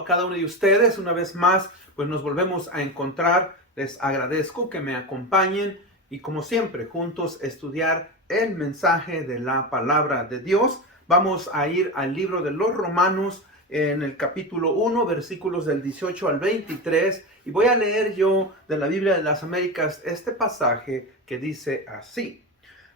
a cada uno de ustedes. Una vez más, pues nos volvemos a encontrar. Les agradezco que me acompañen y como siempre, juntos estudiar el mensaje de la palabra de Dios. Vamos a ir al libro de los Romanos en el capítulo 1, versículos del 18 al 23. Y voy a leer yo de la Biblia de las Américas este pasaje que dice así.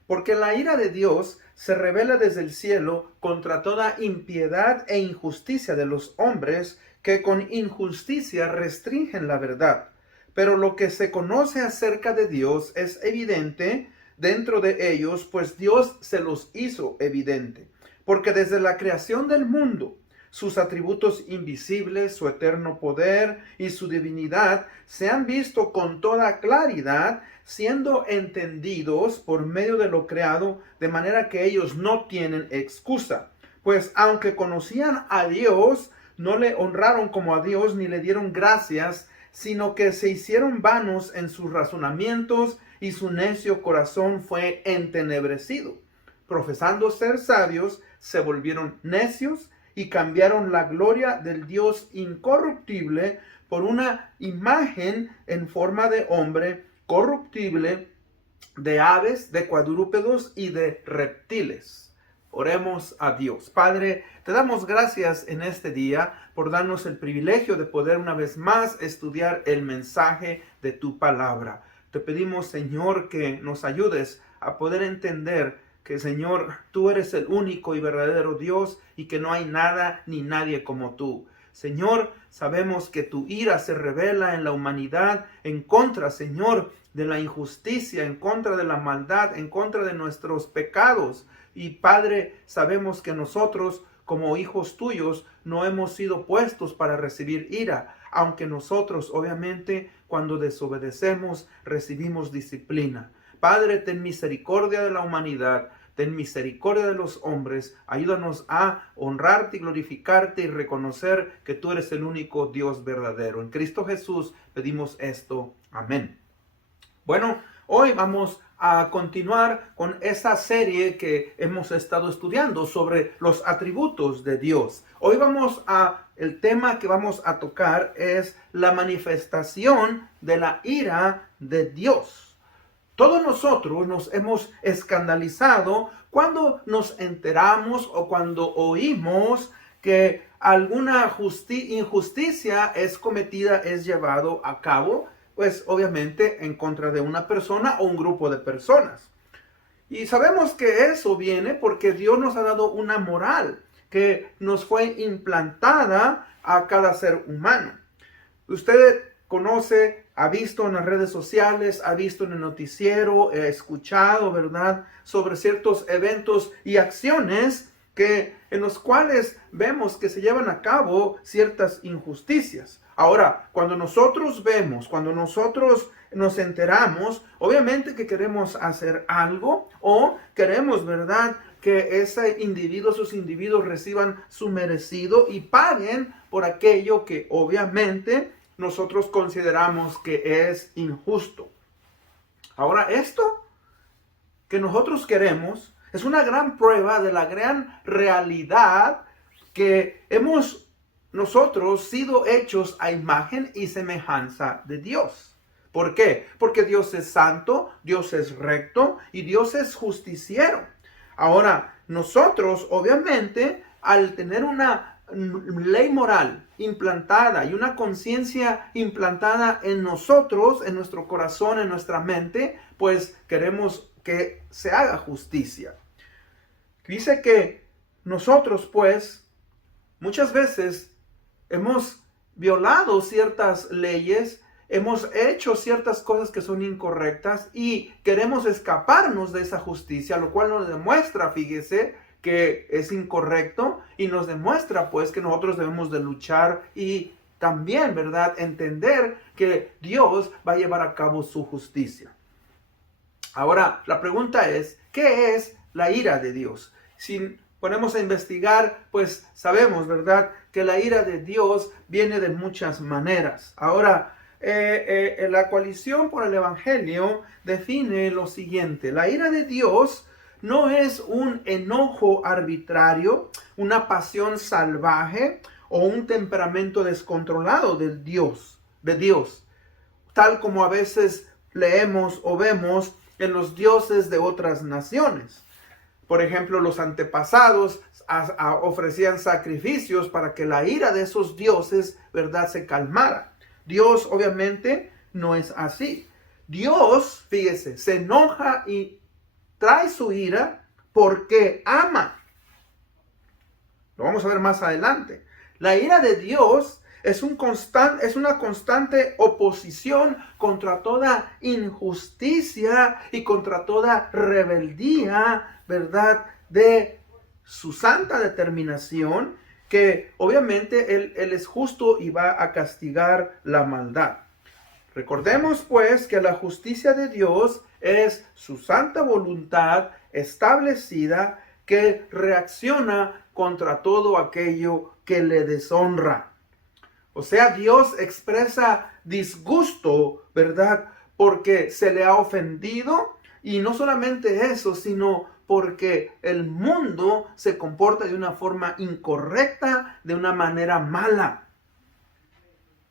Porque la ira de Dios se revela desde el cielo contra toda impiedad e injusticia de los hombres que con injusticia restringen la verdad. Pero lo que se conoce acerca de Dios es evidente dentro de ellos, pues Dios se los hizo evidente. Porque desde la creación del mundo, sus atributos invisibles, su eterno poder y su divinidad se han visto con toda claridad, siendo entendidos por medio de lo creado, de manera que ellos no tienen excusa. Pues aunque conocían a Dios, no le honraron como a Dios ni le dieron gracias, sino que se hicieron vanos en sus razonamientos y su necio corazón fue entenebrecido. Profesando ser sabios, se volvieron necios y cambiaron la gloria del Dios incorruptible por una imagen en forma de hombre corruptible, de aves, de cuadrúpedos y de reptiles. Oremos a Dios. Padre, te damos gracias en este día por darnos el privilegio de poder una vez más estudiar el mensaje de tu palabra. Te pedimos, Señor, que nos ayudes a poder entender que, Señor, tú eres el único y verdadero Dios y que no hay nada ni nadie como tú. Señor, sabemos que tu ira se revela en la humanidad en contra, Señor, de la injusticia, en contra de la maldad, en contra de nuestros pecados. Y Padre, sabemos que nosotros, como hijos tuyos, no hemos sido puestos para recibir ira, aunque nosotros, obviamente, cuando desobedecemos, recibimos disciplina. Padre, ten misericordia de la humanidad, ten misericordia de los hombres, ayúdanos a honrarte y glorificarte y reconocer que tú eres el único Dios verdadero. En Cristo Jesús pedimos esto. Amén. Bueno, hoy vamos a continuar con esa serie que hemos estado estudiando sobre los atributos de Dios. Hoy el tema que vamos a tocar es la manifestación de la ira de Dios. Todos nosotros nos hemos escandalizado cuando nos enteramos o cuando oímos que alguna injusticia es cometida, es llevado a cabo, pues obviamente en contra de una persona o un grupo de personas. Y sabemos que eso viene porque Dios nos ha dado una moral que nos fue implantada a cada ser humano. Usted conoce, ha visto en las redes sociales, ha visto en el noticiero, ha escuchado, ¿verdad?, sobre ciertos eventos y acciones en los cuales vemos que se llevan a cabo ciertas injusticias. Ahora, cuando nosotros vemos, cuando nosotros nos enteramos, obviamente que queremos hacer algo o queremos, ¿verdad?, que esos individuos reciban su merecido y paguen por aquello que obviamente nosotros consideramos que es injusto. Ahora, esto que nosotros queremos es una gran prueba de la gran realidad que hemos nosotros sido hechos a imagen y semejanza de Dios. ¿Por qué? Porque Dios es santo, Dios es recto y Dios es justiciero. Ahora, nosotros, obviamente, al tener una ley moral implantada y una conciencia implantada en nosotros, en nuestro corazón, en nuestra mente, pues queremos que se haga justicia. Dice que nosotros, pues, muchas veces hemos violado ciertas leyes, hemos hecho ciertas cosas que son incorrectas y queremos escaparnos de esa justicia, lo cual nos demuestra, fíjese, que es incorrecto y nos demuestra pues que nosotros debemos de luchar y también, ¿verdad?, entender que Dios va a llevar a cabo su justicia. Ahora, la pregunta es, ¿qué es la ira de Dios? Si ponemos a investigar, pues sabemos, ¿verdad?, que la ira de Dios viene de muchas maneras. Ahora, la coalición por el Evangelio define lo siguiente: la ira de Dios no es un enojo arbitrario, una pasión salvaje o un temperamento descontrolado de Dios, tal como a veces leemos o vemos en los dioses de otras naciones. Por ejemplo, los antepasados ofrecían sacrificios para que la ira de esos dioses, ¿verdad?, se calmara. Dios obviamente no es así. Dios, fíjese, se enoja y trae su ira porque ama. Lo vamos a ver más adelante. La ira de Dios es una constante oposición contra toda injusticia y contra toda rebeldía, ¿verdad?, de su santa determinación, que obviamente Él es justo y va a castigar la maldad. Recordemos pues que la justicia de Dios es su santa voluntad establecida que reacciona contra todo aquello que le deshonra. O sea, Dios expresa disgusto, ¿verdad?, porque se le ha ofendido, y no solamente eso, sino porque el mundo se comporta de una forma incorrecta, de una manera mala.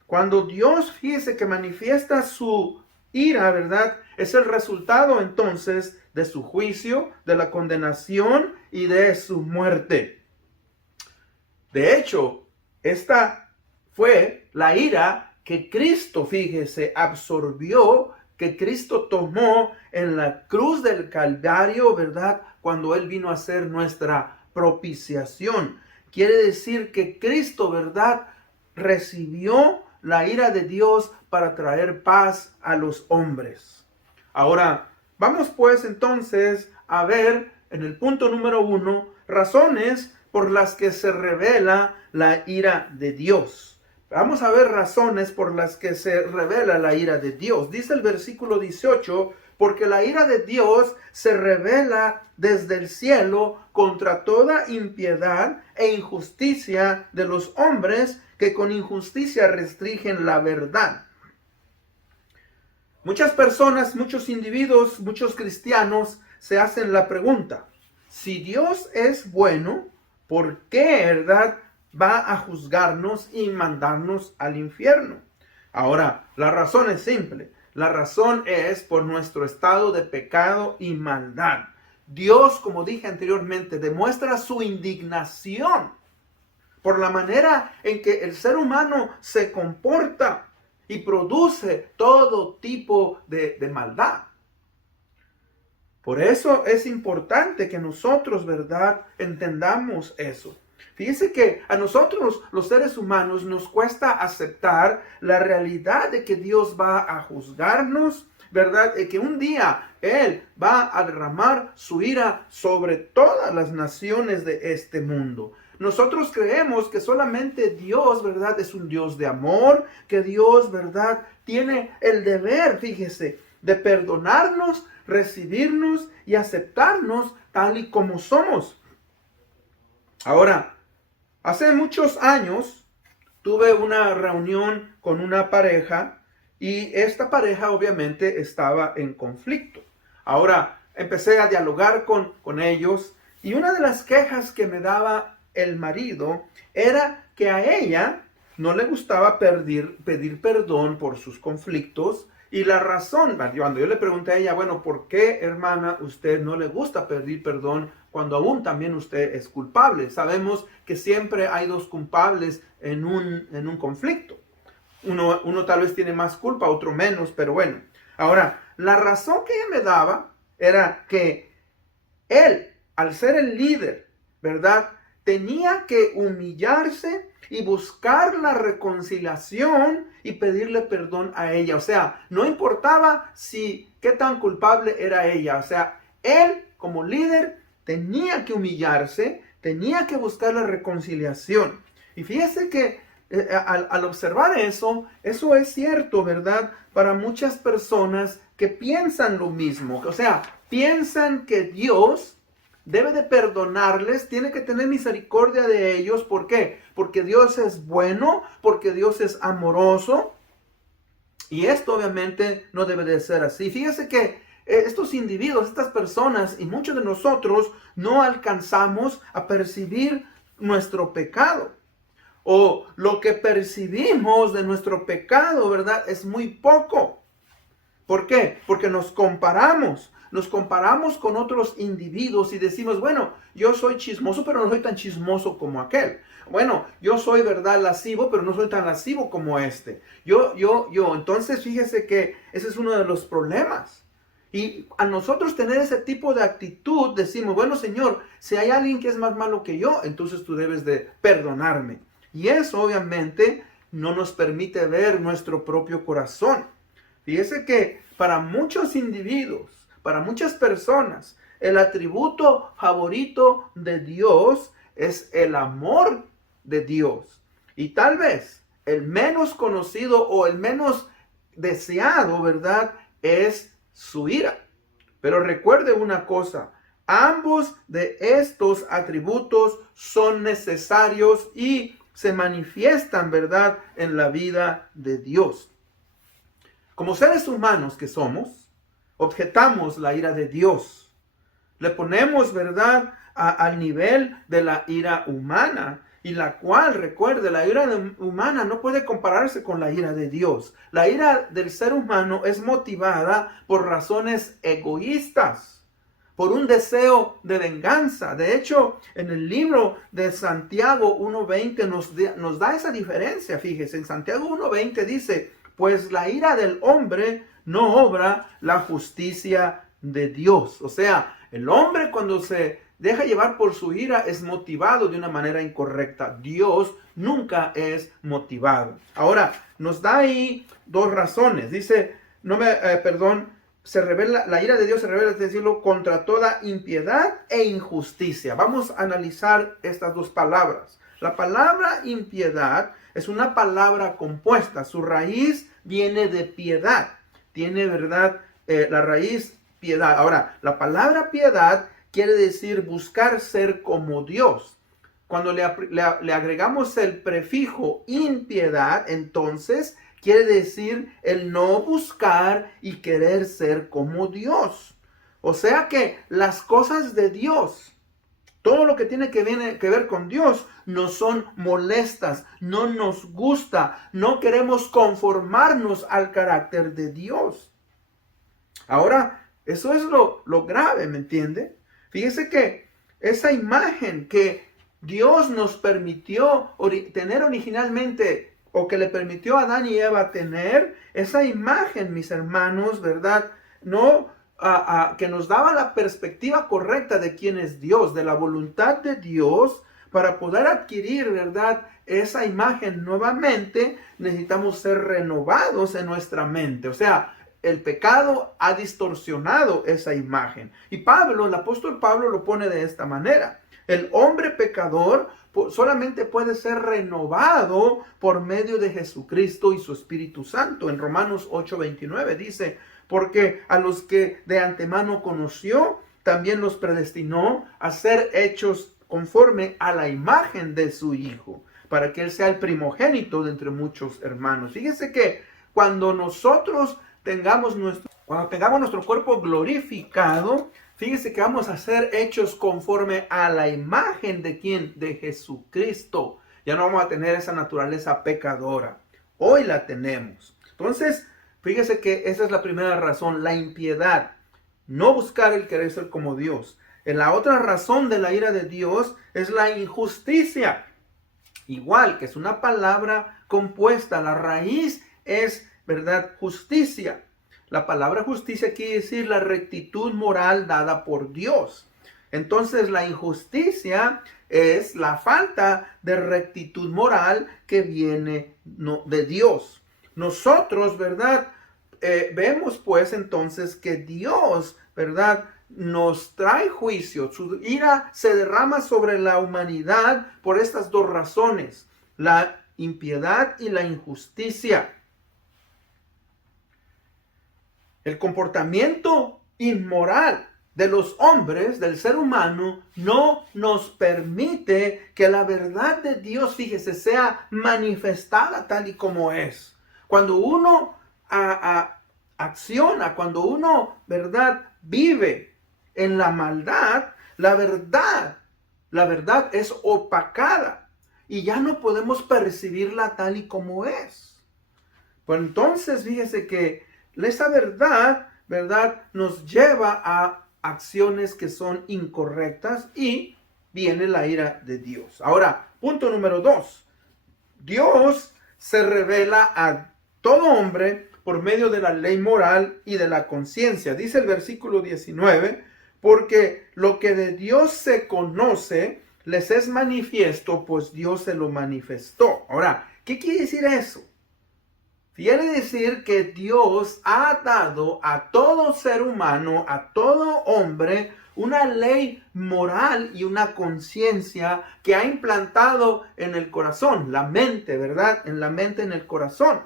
Cuando Dios, fíjese, que manifiesta su ira, ¿verdad?, es el resultado entonces de su juicio, de la condenación y de su muerte. De hecho, esta fue la ira que Cristo, fíjese, absorbió, que Cristo tomó en la cruz del Calvario, ¿verdad?, cuando Él vino a ser nuestra propiciación. Quiere decir que Cristo, ¿verdad?, recibió la ira de Dios para traer paz a los hombres. Ahora, vamos pues entonces a ver en el punto número 1, razones por las que se revela la ira de Dios. Vamos a ver razones por las que se revela la ira de Dios. Dice el versículo 18, porque la ira de Dios se revela desde el cielo contra toda impiedad e injusticia de los hombres que con injusticia restringen la verdad. Muchas personas, muchos individuos, muchos cristianos se hacen la pregunta: si Dios es bueno, ¿por qué, verdad, va a juzgarnos y mandarnos al infierno? Ahora, la razón es simple. La razón es por nuestro estado de pecado y maldad. Dios, como dije anteriormente, demuestra su indignación por la manera en que el ser humano se comporta y produce todo tipo de maldad. Por eso es importante que nosotros, ¿verdad?, entendamos eso. Fíjese que a nosotros, los seres humanos, nos cuesta aceptar la realidad de que Dios va a juzgarnos, ¿verdad? Y que un día Él va a derramar su ira sobre todas las naciones de este mundo. Nosotros creemos que solamente Dios, ¿verdad?, es un Dios de amor, que Dios, ¿verdad?, tiene el deber, fíjese, de perdonarnos, recibirnos y aceptarnos tal y como somos. Ahora, hace muchos años tuve una reunión con una pareja y esta pareja obviamente estaba en conflicto. Ahora, empecé a dialogar con ellos y una de las quejas que me daba el marido era que a ella no le gustaba pedir perdón por sus conflictos. Y la razón, cuando yo le pregunté a ella, bueno, ¿por qué, hermana, usted no le gusta pedir perdón cuando aún también usted es culpable? Sabemos que siempre hay dos culpables en un conflicto. Uno tal vez tiene más culpa, otro menos, pero bueno. Ahora, la razón que ella me daba era que él, al ser el líder, ¿verdad?, tenía que humillarse y buscar la reconciliación y pedirle perdón a ella. O sea, no importaba qué tan culpable era ella. O sea, él como líder tenía que humillarse, tenía que buscar la reconciliación. Y fíjese que al observar eso es cierto, ¿verdad?, para muchas personas que piensan lo mismo. O sea, piensan que Dios debe de perdonarles, tiene que tener misericordia de ellos. ¿Por qué? Porque Dios es bueno, porque Dios es amoroso. Y esto obviamente no debe de ser así. Fíjese que estos individuos, estas personas y muchos de nosotros no alcanzamos a percibir nuestro pecado. o lo que percibimos de nuestro pecado, ¿verdad? Es muy poco. ¿Por qué? Porque nos comparamos con otros individuos y decimos, bueno, yo soy chismoso, pero no soy tan chismoso como aquel. Bueno, yo soy, ¿verdad?, lascivo, pero no soy tan lascivo como este. Entonces, fíjese que ese es uno de los problemas. Y a nosotros tener ese tipo de actitud, decimos, bueno, Señor, si hay alguien que es más malo que yo, entonces tú debes de perdonarme. Y eso, obviamente, no nos permite ver nuestro propio corazón. Fíjese que para muchos individuos, para muchas personas, el atributo favorito de Dios es el amor de Dios. Y tal vez el menos conocido o el menos deseado, ¿verdad?, es su ira. Pero recuerde una cosa, ambos de estos atributos son necesarios y se manifiestan, ¿verdad?, en la vida de Dios. Como seres humanos que somos, objetamos la ira de Dios. Le ponemos, ¿verdad?, al nivel de la ira humana, y la cual, recuerde, la ira humana no puede compararse con la ira de Dios. La ira del ser humano es motivada por razones egoístas, por un deseo de venganza. De hecho, en el libro de Santiago 1:20 nos da esa diferencia. Fíjese, en Santiago 1:20 dice, pues la ira del hombre no obra la justicia de Dios. O sea, el hombre cuando se deja llevar por su ira es motivado de una manera incorrecta. Dios nunca es motivado. Ahora, nos da ahí dos razones. Dice, se revela, la ira de Dios se revela, es decirlo, contra toda impiedad e injusticia. Vamos a analizar estas dos palabras. La palabra impiedad es una palabra compuesta. Su raíz viene de piedad. Tiene, ¿verdad?, la raíz piedad. Ahora, la palabra piedad quiere decir buscar ser como Dios. Cuando le agregamos el prefijo impiedad, entonces quiere decir el no buscar y querer ser como Dios. O sea que las cosas de Dios, todo lo que tiene que ver con Dios, nos son molestas, no nos gusta, no queremos conformarnos al carácter de Dios. Ahora, eso es lo grave, ¿me entiende? Fíjese que esa imagen que Dios nos permitió tener originalmente, o que le permitió a Adán y Eva tener, esa imagen, mis hermanos, ¿verdad?, que nos daba la perspectiva correcta de quién es Dios, de la voluntad de Dios. Para poder adquirir, ¿verdad?, esa imagen nuevamente, necesitamos ser renovados en nuestra mente. O sea, el pecado ha distorsionado esa imagen. Y el apóstol Pablo lo pone de esta manera. El hombre pecador solamente puede ser renovado por medio de Jesucristo y su Espíritu Santo. En Romanos 8:29 dice, porque a los que de antemano conoció, también los predestinó a ser hechos conforme a la imagen de su Hijo, para que Él sea el primogénito de entre muchos hermanos. Fíjese que cuando tengamos nuestro cuerpo glorificado, fíjese que vamos a ser hechos conforme a la imagen de ¿quién? De Jesucristo. Ya no vamos a tener esa naturaleza pecadora. Hoy la tenemos. Entonces, fíjese que esa es la primera razón, la impiedad. No buscar el querer ser como Dios. La otra razón de la ira de Dios es la injusticia. Igual que es una palabra compuesta, la raíz es, ¿verdad?, justicia. La palabra justicia quiere decir la rectitud moral dada por Dios. Entonces la injusticia es la falta de rectitud moral que viene de Dios. Nosotros, ¿verdad?, vemos pues entonces que Dios, ¿verdad?, nos trae juicio. Su ira se derrama sobre la humanidad por estas dos razones, la impiedad y la injusticia. El comportamiento inmoral de los hombres, del ser humano, no nos permite que la verdad de Dios, fíjese, sea manifestada tal y como es. Cuando uno acciona, cuando uno, ¿verdad?, vive en la maldad, la verdad es opacada. y ya no podemos percibirla tal y como es. Pues entonces fíjese que esa verdad nos lleva a acciones que son incorrectas y viene la ira de Dios. Ahora, punto número 2. Dios se revela a todo hombre por medio de la ley moral y de la conciencia. Dice el versículo 19, porque lo que de Dios se conoce les es manifiesto, pues Dios se lo manifestó. Ahora, ¿qué quiere decir eso? Quiere decir que Dios ha dado a todo ser humano, a todo hombre, una ley moral y una conciencia que ha implantado en el corazón, la mente, ¿verdad? En la mente, en el corazón.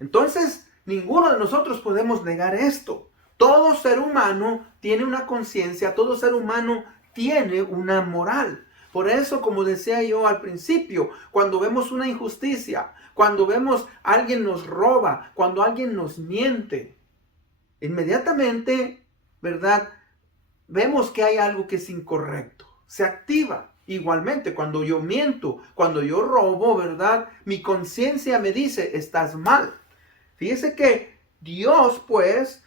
Entonces, ninguno de nosotros podemos negar esto. Todo ser humano tiene una conciencia, todo ser humano tiene una moral. Por eso, como decía yo al principio, cuando vemos una injusticia, cuando vemos a alguien nos roba, cuando alguien nos miente, inmediatamente, ¿verdad? Vemos que hay algo que es incorrecto. Se activa. Igualmente, cuando yo miento, cuando yo robo, ¿verdad? Mi conciencia me dice, estás mal. Fíjese que Dios, pues,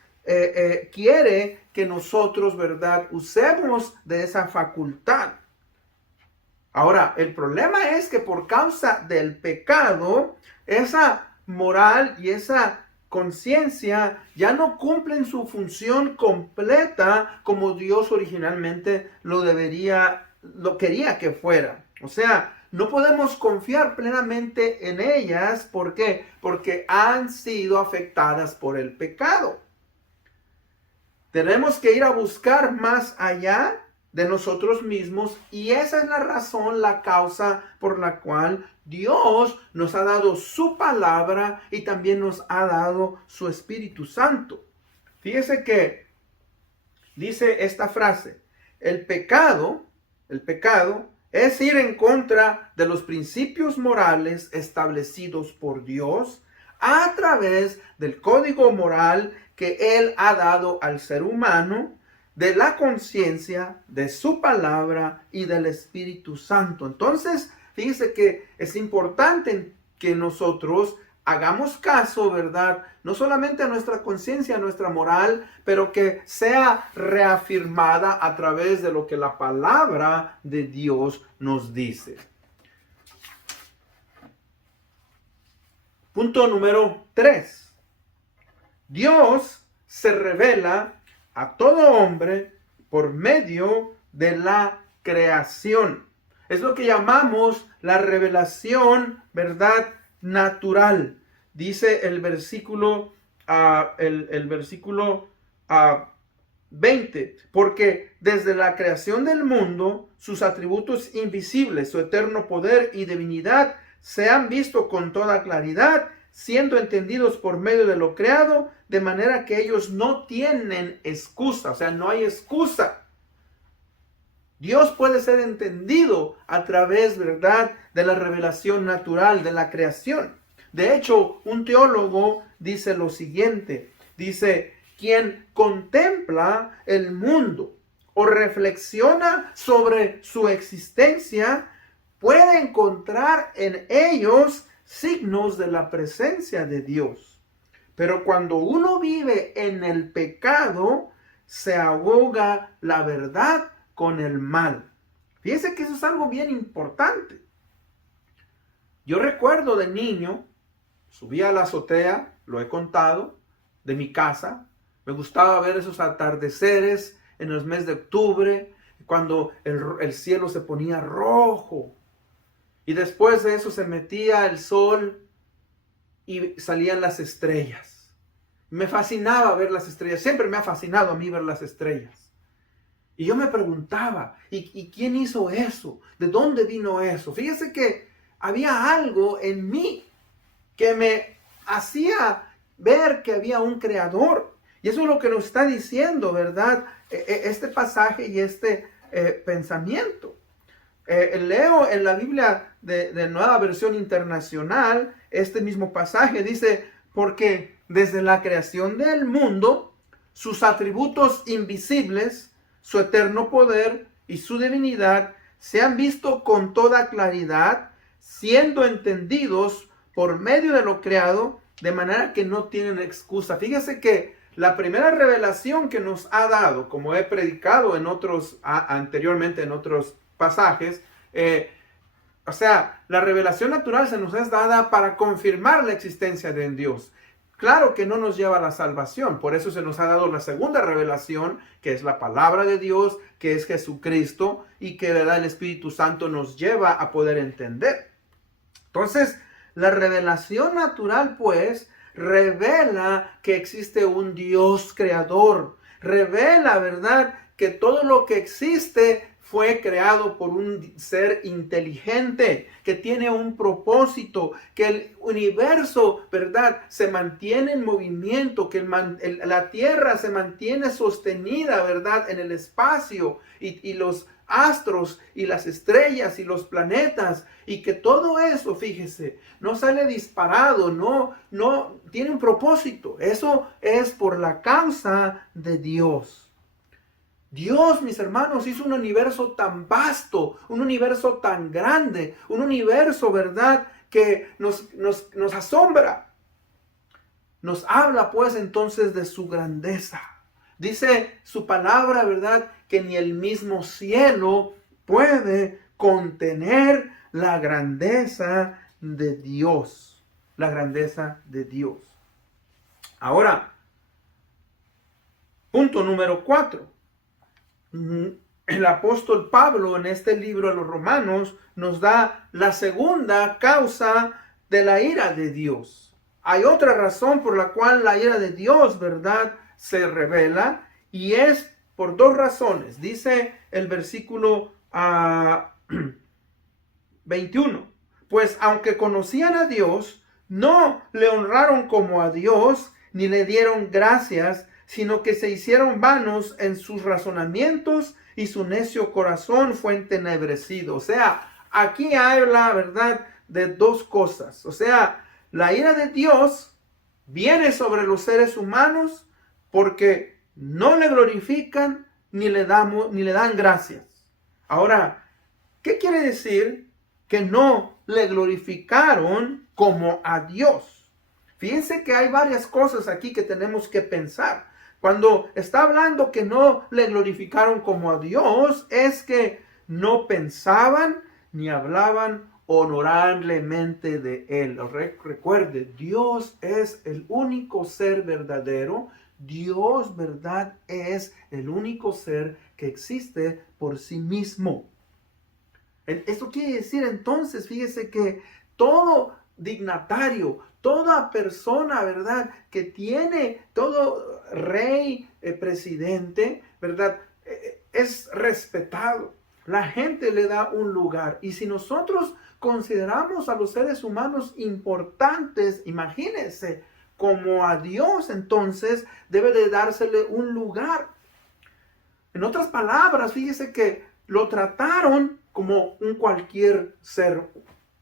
quiere que nosotros, ¿verdad? Usemos de esa facultad. Ahora, el problema es que por causa del pecado, esa moral y esa conciencia ya no cumplen su función completa como Dios originalmente lo quería que fuera. O sea, no podemos confiar plenamente en ellas. ¿Por qué? Porque han sido afectadas por el pecado. Tenemos que ir a buscar más allá de nosotros mismos, y esa es la razón, la causa por la cual Dios nos ha dado su palabra y también nos ha dado su Espíritu Santo. Fíjese que dice esta frase: el pecado es ir en contra de los principios morales establecidos por Dios a través del código moral que Él ha dado al ser humano, de la conciencia, de su palabra y del Espíritu Santo. Entonces, fíjese que es importante que nosotros hagamos caso, ¿verdad? No solamente a nuestra conciencia, a nuestra moral, pero que sea reafirmada a través de lo que la palabra de Dios nos dice. Punto número 3. Dios se revela a todo hombre por medio de la creación. Es lo que llamamos la revelación, ¿verdad? Natural. Dice el versículo 20, porque desde la creación del mundo, sus atributos invisibles, su eterno poder y divinidad se han visto con toda claridad, siendo entendidos por medio de lo creado, de manera que ellos no tienen excusa. O sea, no hay excusa. Dios puede ser entendido a través, ¿verdad?, de la revelación natural, de la creación. De hecho, un teólogo dice lo siguiente. Dice, quien contempla el mundo o reflexiona sobre su existencia, puede encontrar en ellos signos de la presencia de Dios. Pero cuando uno vive en el pecado, se ahoga la verdad con el mal. Fíjense que eso es algo bien importante. Yo recuerdo de niño, subía a la azotea, lo he contado, de mi casa. Me gustaba ver esos atardeceres en los meses de octubre, cuando el cielo se ponía rojo. Y después de eso se metía el sol y salían las estrellas. Me fascinaba ver las estrellas. Siempre me ha fascinado a mí ver las estrellas. Y yo me preguntaba, ¿y quién hizo eso? ¿De dónde vino eso? Fíjese que había algo en mí que me hacía ver que había un creador. Y eso es lo que nos está diciendo, ¿verdad? Este pasaje y este pensamiento. Leo en la Biblia de Nueva Versión Internacional este mismo pasaje. Dice, porque desde la creación del mundo, sus atributos invisibles, su eterno poder y su divinidad se han visto con toda claridad, siendo entendidos por medio de lo creado, de manera que no tienen excusa. Fíjese que la primera revelación que nos ha dado, como he predicado en anteriormente en otros pasajes, o sea, la revelación natural se nos es dada para confirmar la existencia de Dios. Claro que no nos lleva a la salvación, por eso se nos ha dado la segunda revelación, que es la palabra de Dios, que es Jesucristo, y que, ¿verdad?, el Espíritu Santo nos lleva a poder entender. Entonces, la revelación natural, pues, revela que existe un Dios creador. Revela, ¿verdad?, que todo lo que existe fue creado por un ser inteligente, que tiene un propósito, que el universo, ¿verdad?, se mantiene en movimiento, que la tierra se mantiene sostenida, ¿verdad?, en el espacio, y los astros y las estrellas y los planetas, y que todo eso, fíjese, no sale disparado, no tiene un propósito. Eso es por la causa de Dios. Dios, mis hermanos, hizo un universo tan vasto, un universo tan grande, un universo, ¿verdad?, que nos asombra. Nos habla, pues, entonces de su grandeza. Dice su palabra, ¿verdad?, que ni el mismo cielo puede contener la grandeza de Dios. La grandeza de Dios. Ahora, punto número 4. El apóstol Pablo en este libro a los Romanos nos da la segunda causa de la ira de Dios. Hay otra razón por la cual la ira de Dios, ¿verdad?, se revela, y es por dos razones. Dice el versículo 21. Pues aunque conocían a Dios, no le honraron como a Dios, ni le dieron gracias, sino que se hicieron vanos en sus razonamientos, y su necio corazón fue entenebrecido. O sea, aquí habla, ¿verdad?, de dos cosas. O sea, la ira de Dios viene sobre los seres humanos porque no le glorifican ni le dan gracias. Ahora, ¿qué quiere decir que no le glorificaron como a Dios? Fíjense que hay varias cosas aquí que tenemos que pensar. Cuando está hablando que no le glorificaron como a Dios, es que no pensaban ni hablaban honorablemente de Él. Recuerde, Dios es el único ser verdadero. Dios, ¿verdad?, es el único ser que existe por sí mismo. Esto quiere decir entonces, fíjese que todo dignatario, toda persona, ¿verdad?, que tiene, todo rey, presidente, ¿verdad?, es respetado. La gente le da un lugar. Y si nosotros consideramos a los seres humanos importantes, imagínense, como a Dios, entonces debe de dársele un lugar. En otras palabras, fíjese que lo trataron como cualquier ser,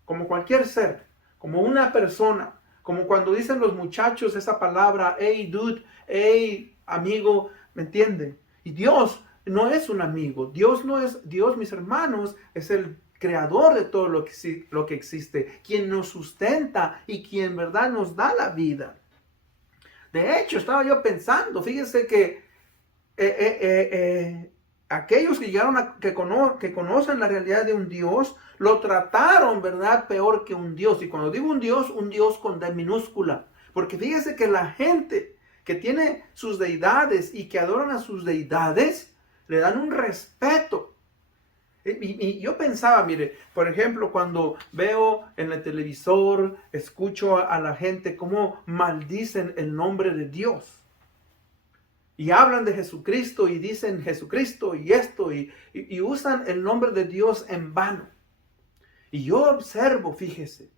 como una persona, como cuando dicen los muchachos esa palabra, hey dude, hey amigo, ¿me entiende? Y Dios no es un amigo, Dios, mis hermanos, es el creador de todo lo que existe, quien nos sustenta y quien, ¿verdad?, nos da la vida. De hecho, estaba yo pensando, fíjese que aquellos que llegaron que conocen la realidad de un Dios, lo trataron, ¿verdad?, peor que un Dios. Y cuando digo un Dios con D minúscula. Porque fíjese que la gente que tiene sus deidades y que adoran a sus deidades, le dan un respeto. Y yo pensaba, mire, por ejemplo, cuando veo en el televisor, escucho a la gente cómo maldicen el nombre de Dios. Y hablan de Jesucristo y dicen Jesucristo y esto y usan el nombre de Dios en vano. Y yo observo, fíjese,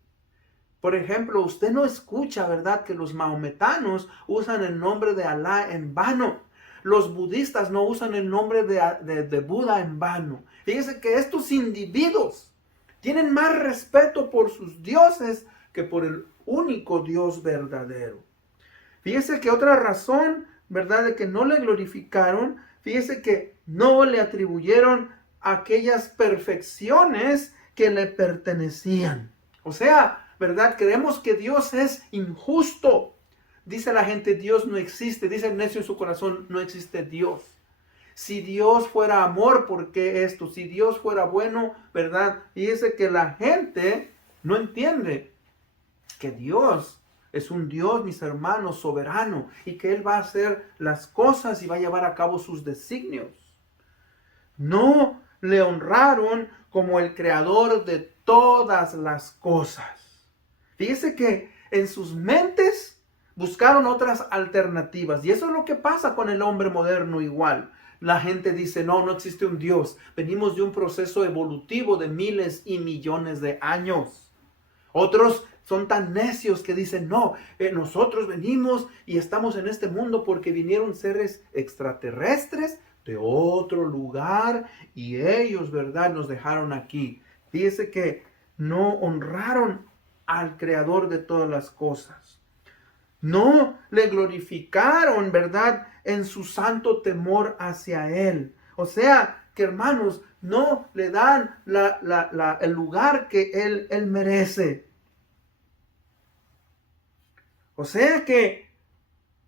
por ejemplo, usted no escucha, ¿verdad?, que los mahometanos usan el nombre de Alá en vano. Los budistas no usan el nombre de Buda en vano. Fíjese que estos individuos tienen más respeto por sus dioses que por el único Dios verdadero. Fíjese que otra razón, ¿verdad?, de que no le glorificaron, fíjese que no le atribuyeron aquellas perfecciones que le pertenecían. O sea, ¿verdad? Creemos que Dios es injusto. Dice la gente, Dios no existe. Dice el necio en su corazón, no existe Dios. Si Dios fuera amor, ¿por qué esto? Si Dios fuera bueno, ¿verdad? Y dice que la gente no entiende que Dios es un Dios, mis hermanos, soberano, y que Él va a hacer las cosas y va a llevar a cabo sus designios. No le honraron como el creador de todas las cosas. Fíjese que en sus mentes buscaron otras alternativas. Y eso es lo que pasa con el hombre moderno igual. La gente dice, no, no existe un Dios. Venimos de un proceso evolutivo de miles y millones de años. Otros son tan necios que dicen, no, nosotros venimos y estamos en este mundo porque vinieron seres extraterrestres de otro lugar y ellos, ¿verdad?, nos dejaron aquí. Fíjese que no honraron al creador de todas las cosas. No le glorificaron, ¿verdad?, en su santo temor hacia Él. O sea, que hermanos, no le dan el lugar que Él merece. O sea que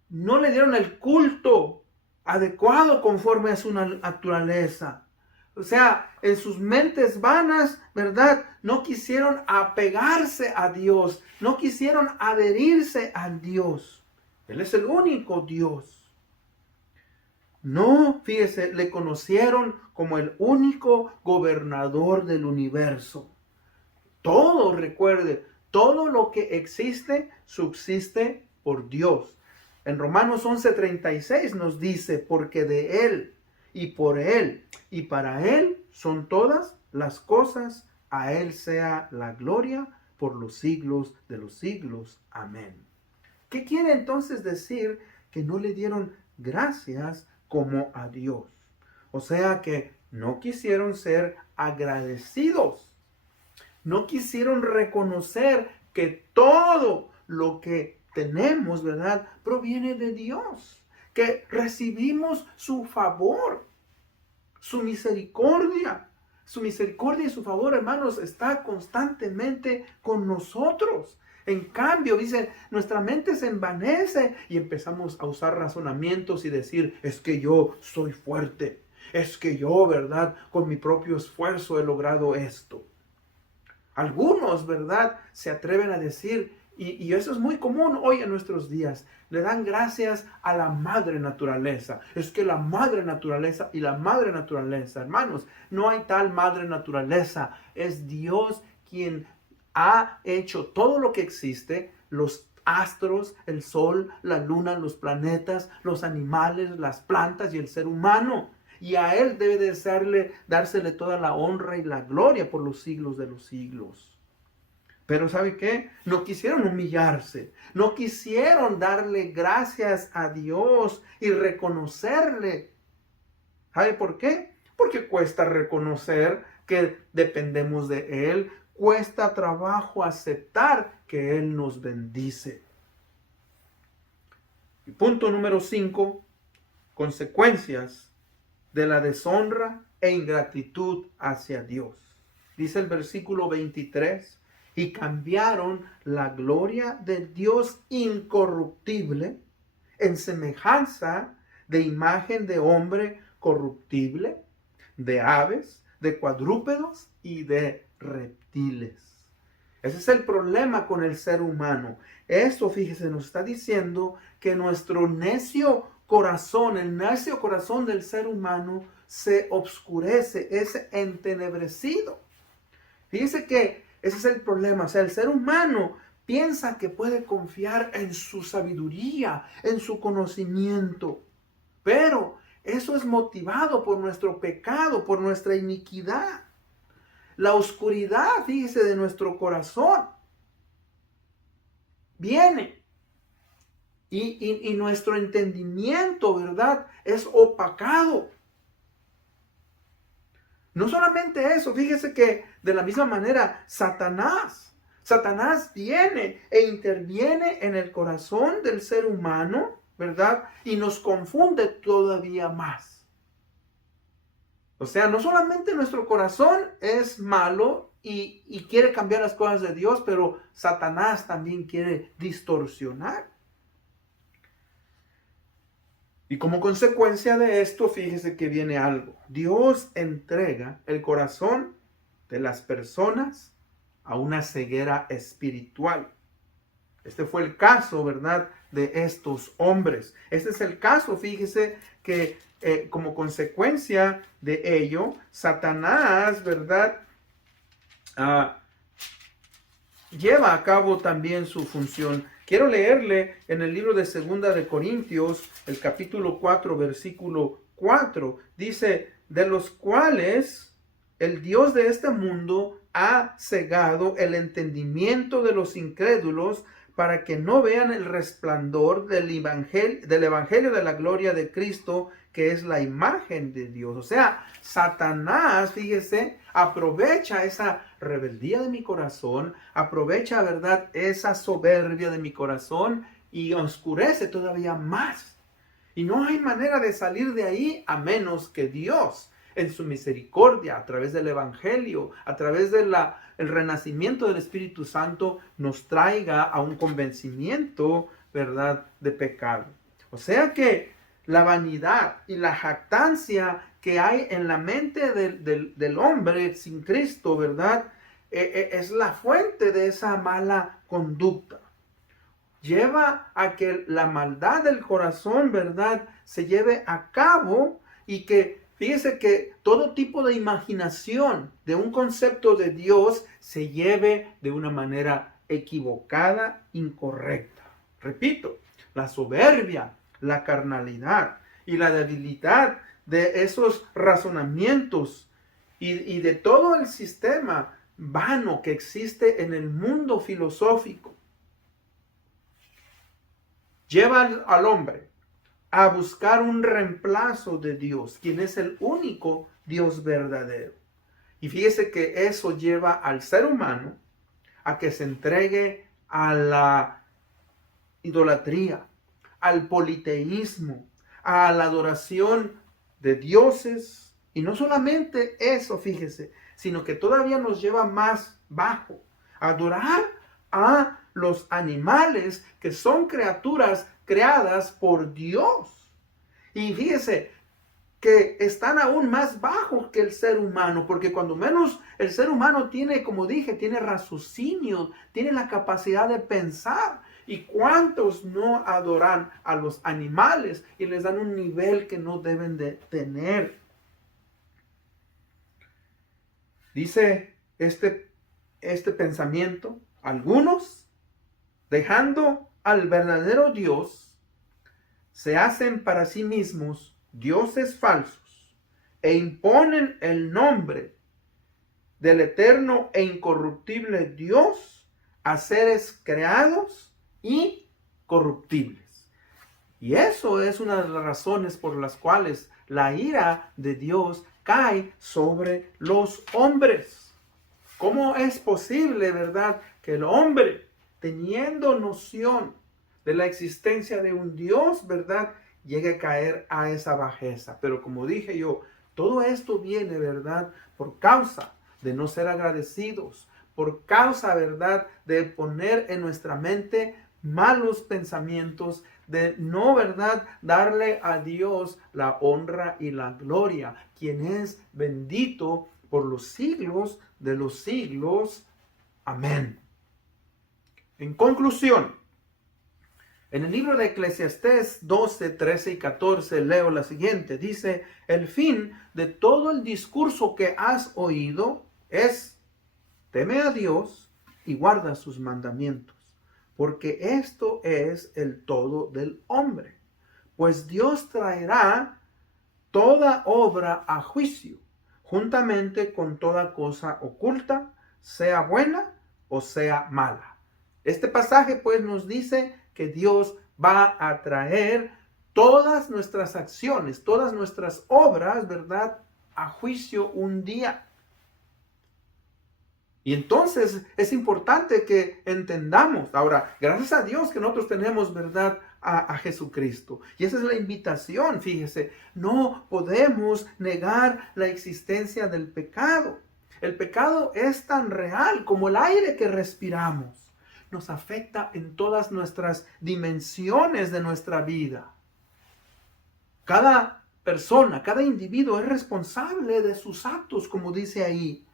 no le dieron el culto adecuado conforme a su naturaleza. O sea, en sus mentes vanas, ¿verdad? No quisieron apegarse a Dios. No quisieron adherirse a Dios. Él es el único Dios. No, fíjese, le conocieron como el único gobernador del universo. Todo, recuerde, todo lo que existe, subsiste por Dios. En Romanos 11:36 nos dice, porque de Él y por Él y para Él son todas las cosas, a Él sea la gloria por los siglos de los siglos. Amén. ¿Qué quiere entonces decir que no le dieron gracias como a Dios? O sea que no quisieron ser agradecidos. No quisieron reconocer que todo lo que tenemos, ¿verdad?, proviene de Dios. Que recibimos su favor, su misericordia. Su misericordia y su favor, hermanos, está constantemente con nosotros. En cambio, dicen, nuestra mente se envanece y empezamos a usar razonamientos y decir, es que yo soy fuerte. Es que yo, ¿verdad?, con mi propio esfuerzo he logrado esto. Algunos, ¿verdad?, se atreven a decir, y eso es muy común hoy en nuestros días, le dan gracias a la madre naturaleza. Es que la madre naturaleza y la madre naturaleza, hermanos, no hay tal madre naturaleza. Es Dios quien ha hecho todo lo que existe, los astros, el sol, la luna, los planetas, los animales, las plantas y el ser humano. Y a Él debe de dársele toda la honra y la gloria por los siglos de los siglos. Pero ¿sabe qué? No quisieron humillarse. No quisieron darle gracias a Dios y reconocerle. ¿Sabe por qué? Porque cuesta reconocer que dependemos de Él. Cuesta trabajo aceptar que Él nos bendice. Y punto número 5. Consecuencias de la deshonra e ingratitud hacia Dios. Dice el versículo 23, y cambiaron la gloria del Dios incorruptible en semejanza de imagen de hombre corruptible, de aves, de cuadrúpedos y de reptiles. Ese es el problema con el ser humano. Esto, fíjese, nos está diciendo que nuestro necio corazón, el necio corazón del ser humano se obscurece, es entenebrecido. Fíjese que ese es el problema. O sea, el ser humano piensa que puede confiar en su sabiduría, en su conocimiento. Pero eso es motivado por nuestro pecado, por nuestra iniquidad. La oscuridad, fíjese, de nuestro corazón viene. Y nuestro entendimiento, ¿verdad?, es opacado. No solamente eso, fíjese que de la misma manera Satanás viene e interviene en el corazón del ser humano, ¿verdad? Y nos confunde todavía más. O sea, no solamente nuestro corazón es malo y quiere cambiar las cosas de Dios, pero Satanás también quiere distorsionar. Y como consecuencia de esto, fíjese que viene algo. Dios entrega el corazón de las personas a una ceguera espiritual. Este fue el caso, ¿verdad?, de estos hombres. Este es el caso, fíjese que como consecuencia de ello, Satanás, ¿verdad?, lleva a cabo también su función. Quiero leerle en el libro de Segunda de Corintios, el capítulo 4, versículo 4. Dice, de los cuales el Dios de este mundo ha cegado el entendimiento de los incrédulos para que no vean el resplandor del evangelio de la gloria de Cristo, que es la imagen de Dios. O sea, Satanás, fíjese, aprovecha esa rebeldía de mi corazón, aprovecha, ¿verdad?, esa soberbia de mi corazón y oscurece todavía más. Y no hay manera de salir de ahí a menos que Dios, en su misericordia, a través del evangelio, a través del renacimiento del Espíritu Santo, nos traiga a un convencimiento, ¿verdad?, de pecado. O sea que la vanidad y la jactancia que hay en la mente del hombre sin Cristo, ¿verdad?, es la fuente de esa mala conducta. Lleva a que la maldad del corazón, ¿verdad?, se lleve a cabo y que, fíjese que todo tipo de imaginación de un concepto de Dios se lleve de una manera equivocada, incorrecta. Repito, la soberbia, la carnalidad y la debilidad de esos razonamientos y de todo el sistema vano que existe en el mundo filosófico lleva al hombre a buscar un reemplazo de Dios, quien es el único Dios verdadero. Y fíjese que eso lleva al ser humano a que se entregue a la idolatría, al politeísmo, a la adoración de dioses. Y no solamente eso, fíjese, sino que todavía nos lleva más bajo, a adorar a los animales que son criaturas creadas por Dios. Y fíjese que están aún más bajos que el ser humano, porque cuando menos el ser humano tiene, como dije, tiene raciocinio, tiene la capacidad de pensar. ¿Y cuántos no adoran a los animales y les dan un nivel que no deben de tener? Dice este pensamiento, algunos, dejando al verdadero Dios, se hacen para sí mismos dioses falsos e imponen el nombre del eterno e incorruptible Dios a seres creados y corruptibles. Y eso es una de las razones por las cuales la ira de Dios cae sobre los hombres. ¿Cómo es posible, verdad, que el hombre, teniendo noción de la existencia de un Dios, verdad, llegue a caer a esa bajeza? Pero como dije yo, todo esto viene, verdad, por causa de no ser agradecidos, por causa, verdad, de poner en nuestra mente malos pensamientos, de no, verdad, darle a Dios la honra y la gloria, quien es bendito por los siglos de los siglos. Amén. En conclusión, en el libro de Eclesiastés 12, 13 y 14 leo la siguiente. Dice, el fin de todo el discurso que has oído es, teme a Dios y guarda sus mandamientos, porque esto es el todo del hombre. Pues Dios traerá toda obra a juicio, juntamente con toda cosa oculta, sea buena o sea mala. Este pasaje pues nos dice que Dios va a traer todas nuestras acciones, todas nuestras obras, ¿verdad?, a juicio un día. Y entonces es importante que entendamos. Ahora, gracias a Dios que nosotros tenemos, ¿verdad?, a Jesucristo. Y esa es la invitación, fíjese. No podemos negar la existencia del pecado. El pecado es tan real como el aire que respiramos. Nos afecta en todas nuestras dimensiones de nuestra vida. Cada persona, cada individuo es responsable de sus actos, como dice ahí.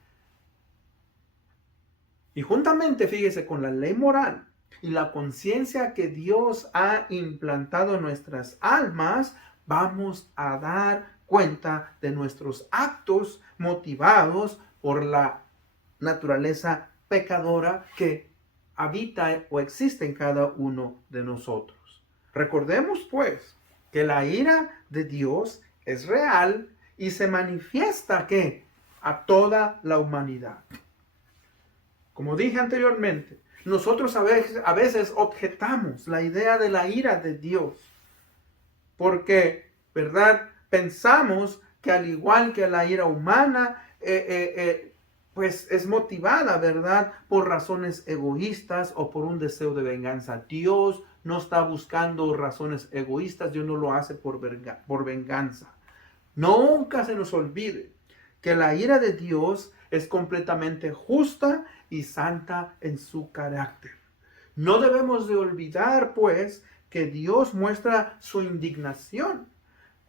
Y juntamente, fíjese, con la ley moral y la conciencia que Dios ha implantado en nuestras almas, vamos a dar cuenta de nuestros actos motivados por la naturaleza pecadora que habita o existe en cada uno de nosotros. Recordemos pues que la ira de Dios es real y se manifiesta ¿qué? A toda la humanidad. Como dije anteriormente, nosotros a veces objetamos la idea de la ira de Dios porque, ¿verdad? Pensamos que al igual que la ira humana, pues es motivada, ¿verdad? Por razones egoístas o por un deseo de venganza. Dios no está buscando razones egoístas, Dios no lo hace por venganza. Nunca se nos olvide que la ira de Dios es completamente justa y santa en su carácter. No debemos de olvidar, pues, que Dios muestra su indignación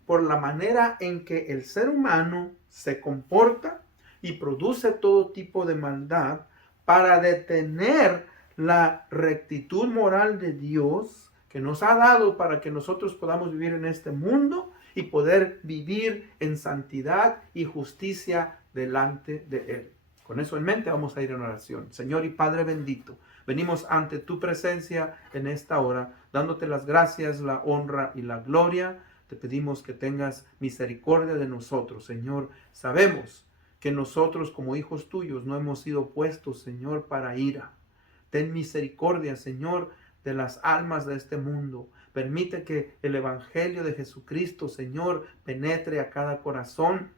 por la manera en que el ser humano se comporta y produce todo tipo de maldad para detener la rectitud moral de Dios que nos ha dado para que nosotros podamos vivir en este mundo y poder vivir en santidad y justicia delante de Él. Con eso en mente vamos a ir en oración. Señor y Padre bendito, venimos ante tu presencia en esta hora, dándote las gracias, la honra y la gloria. Te pedimos que tengas misericordia de nosotros, Señor. Sabemos que nosotros como hijos tuyos no hemos sido puestos, Señor, para ira. Ten misericordia, Señor, de las almas de este mundo. Permite que el Evangelio de Jesucristo, Señor, penetre a cada corazón.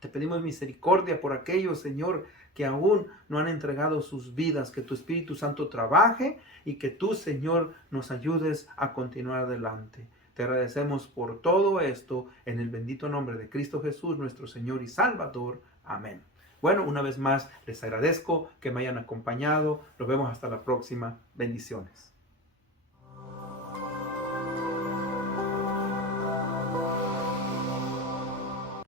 Te pedimos misericordia por aquellos, Señor, que aún no han entregado sus vidas. Que tu Espíritu Santo trabaje y que tú, Señor, nos ayudes a continuar adelante. Te agradecemos por todo esto en el bendito nombre de Cristo Jesús, nuestro Señor y Salvador. Amén. Bueno, una vez más les agradezco que me hayan acompañado. Nos vemos hasta la próxima. Bendiciones.